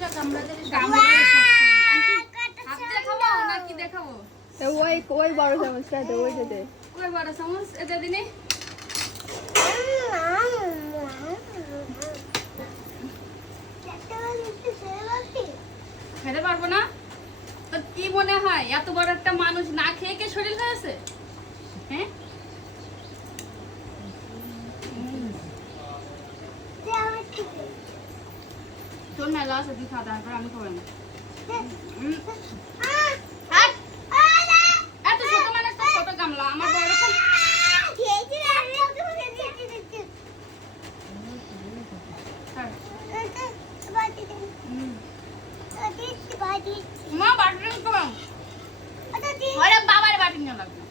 সব গামলাতে হাত দেখাবো নাকি দেখাবো? ওই বড় চামচটা দে, ওইটা দে। ওই বড় চামচ এটা দিনে খেতে পারবো না তো কি মনে হয় এত বড় একটা মানুষ না খেয়ে কে শরীর হয়েছে? হ্যাঁ তোর মেলা আছে তুই খাওয়া দাওয়া কর, আমি খাবো না। এত ছোট মানুষ তো ছোট গামলা, আমার বড় তো মা বাটি তো আরে বাবার বাটি নিয়ে লাগবে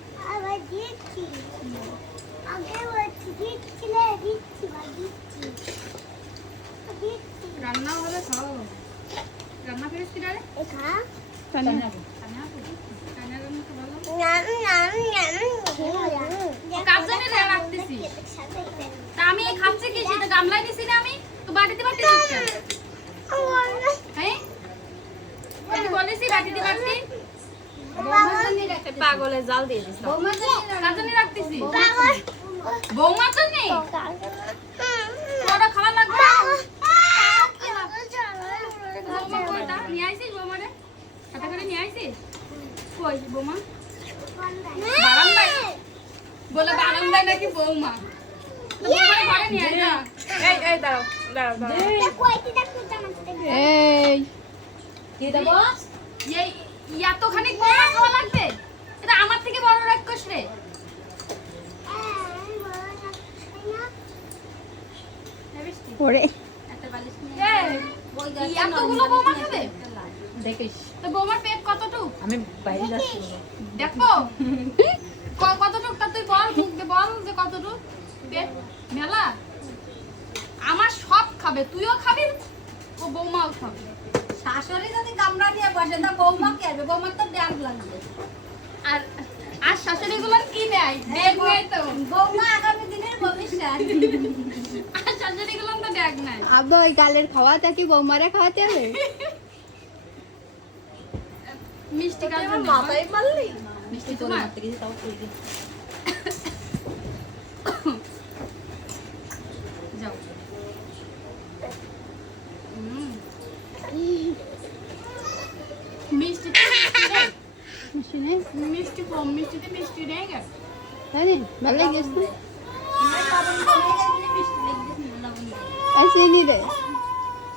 রান্না হলে খাও। রান্না করেছি রে আমি খাচ্ছি কি সেটা গামলায় দিছি না আমি তো বাটিতে বাটি বলেছি বাটিতে বাটি পাগলের জাল দিয়ে দিস। কাজনে রাখতেছি বৌমা তো নেই তোরা খাওয়া লাগবে বৌমা কোনটা নিয়ে আইছিস বৌমারে সাথে করে নিয়ে আইছিস কই বৌমা বারান্দায় বলে বারান্দায় নাকি বৌমা তো বৌমারে ঘরে নিয়ে আয় না এই দাঁড়াও এই কি দেব? এই এতখানি বড় খাওয়া লাগবে? এটা আমার থেকে বড় রাক্ষস রে। ওরে এতগুলো বৌমা খাবে? দেখিস তো বৌমার পেট কতটুক? আমি বাইরে যাচ্ছি। দেখো কতটুক তা তুই বল, মুখ দিয়ে বল যে কতটুক পেট। মেলা আমার সব খাবে, তুইও খাবি ও বৌমাও খাবে। শাশুড়ি যদি গামলা নিয়ে বসে তা বৌমা কি হবে? বৌমার তো ব্যাগ লাগবে। আর আর শাশুড়ি গুলো কি নেয়? ব্যাগ নেয় তো। বৌমা আগামী দিনের ভবিষ্যৎ। আর শাশুড়ি গুলো তো ব্যাগ নেয়। আব্বা ওই গালের খাওয়াটা কি বৌমারে খাওয়াতে হবে? মিষ্টি কাজ মাথায় মারলি? মিষ্টি তোমার যাও মিষ্টি মিষ্টি নেই? মিষ্টি কম, মিষ্টিতে মিষ্টি নেই গে। আরে ভালো লাগেছে তো। মিষ্টি দেখছিস না লবণ দিয়ে। আর চিনি দে,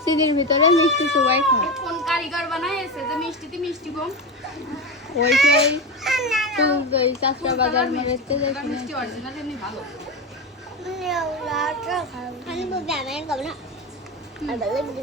চিনির ভিতরে মিষ্টি সবাই খায়। কোন কারিগর বানাইছে যে মিষ্টিতে মিষ্টি কম? ওই সেই ওই চাষরা বাজার মরেতে এবার মিষ্টি অরিজিনাল এমনি ভালো। আমি বলবো আমি খাবো না। আর ভালো লাগে